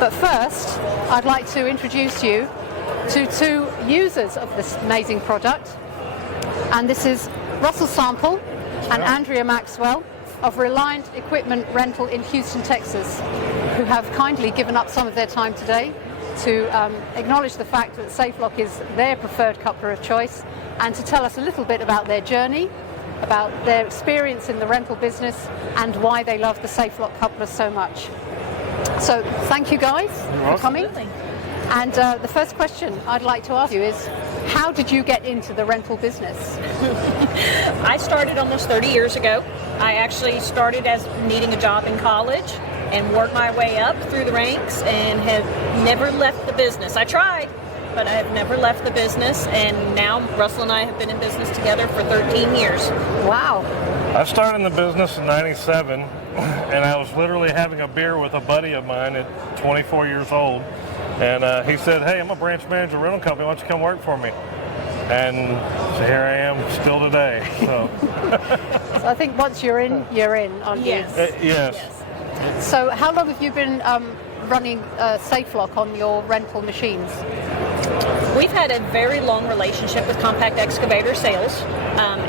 But first, I'd like to introduce you to two users of this amazing product. And this is Russell Sample and Andrea Maxwell of Reliant Equipment Rental in Houston, Texas, who have kindly given up some of their time today to acknowledge the fact that Safelock is their preferred coupler of choice and to tell us a little bit about their journey, about their experience in the rental business and why they love the Safelock coupler so much. So thank you guys for coming. And the first question I'd like to ask you is, how did you get into the rental business? I started almost 30 years ago. I actually started as needing a job in college and worked my way up through the ranks and have never left the business. I tried, but I have never left the business, and now Russell and I have been in business together for 13 years. Wow. I started in the business in '97, and I was literally having a beer with a buddy of mine at 24 years old. And he said, "Hey, I'm a branch manager of a rental company. Why don't you come work for me?" And so here I am, still today. So, So I think once you're in, aren't you? yes. So how long have you been running Safelock on your rental machines? We've had a very long relationship with compact excavator sales.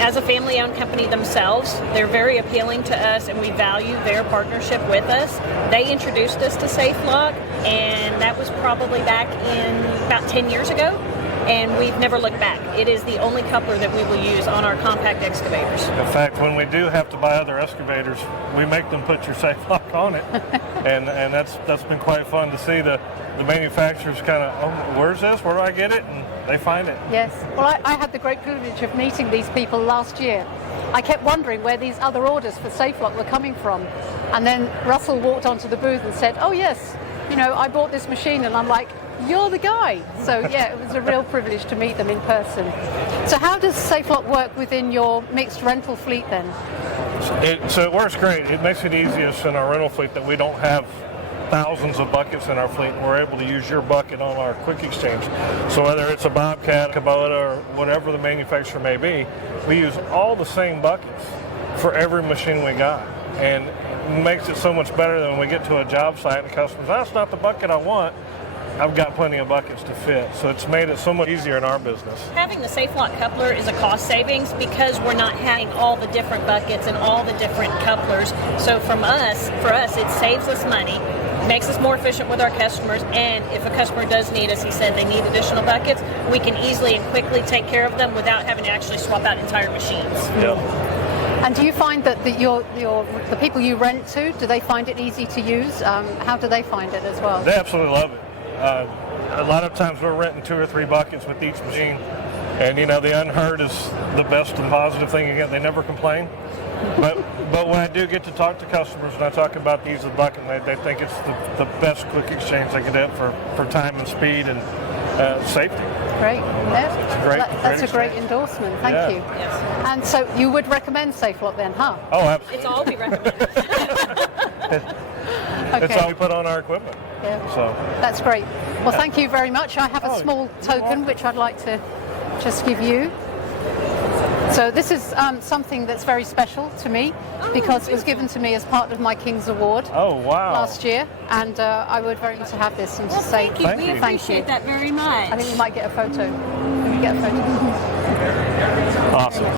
As a family-owned company themselves, they're very appealing to us, and we value their partnership with us. They introduced us to Safelock, and that was probably back in about 10 years ago, and we've never looked back. It is the only coupler that we will use on our compact excavators. In fact, when we do have to buy other excavators, we make them put your Safelock on it, and that's been quite fun to see the manufacturers kind of, "Oh, where's this? Where do I get it?" And they find it. Yes. Well, I had the great privilege of meeting these people last year. I kept wondering where these other orders for Safelock were coming from. And then Russell walked onto the booth and said, "Oh yes, I bought this machine," and I'm like, "You're the guy." So yeah, it was a real privilege to meet them in person. So how does Safelock work within your mixed rental fleet then? So it works great. It makes it easiest in our rental fleet that we don't have thousands of buckets in our fleet. We're able to use your bucket on our quick exchange. So whether it's a Bobcat, Kubota, or whatever the manufacturer may be, we use all the same buckets for every machine we got. And it makes it so much better than when we get to a job site and the customer's, "That's not the bucket I want." I've got plenty of buckets to fit. So it's made it so much easier in our business. Having the Safelock coupler is a cost savings because we're not having all the different buckets and all the different couplers. So for us, it saves us money, makes us more efficient with our customers, and if a customer does need, as he said, they need additional buckets, we can easily and quickly take care of them without having to actually swap out entire machines. Yeah. And do you find that the people you rent to, do they find it easy to use? How do they find it as well? They absolutely love it. A lot of times we're renting 2 or 3 buckets with each machine, and the unheard is the best and positive thing you get. They never complain. But when I do get to talk to customers and I talk about the use of the bucket, they think it's the best quick exchange they can get for time and speed and safety. Great. That's a great exchange. endorsement. Thank you. Yes. And so you would recommend Safelock then, huh? Oh, absolutely. It's all we recommend. It's all we put on our equipment. Yeah. So That's great. Well, thank you very much. I have a small token which I'd like to just give you. So this is something that's very special to me because it was given to me as part of my King's Award last year, and I would very much to have this and to say Thank you. We appreciate that very much. I think we might get a photo. Can we get a photo? Awesome.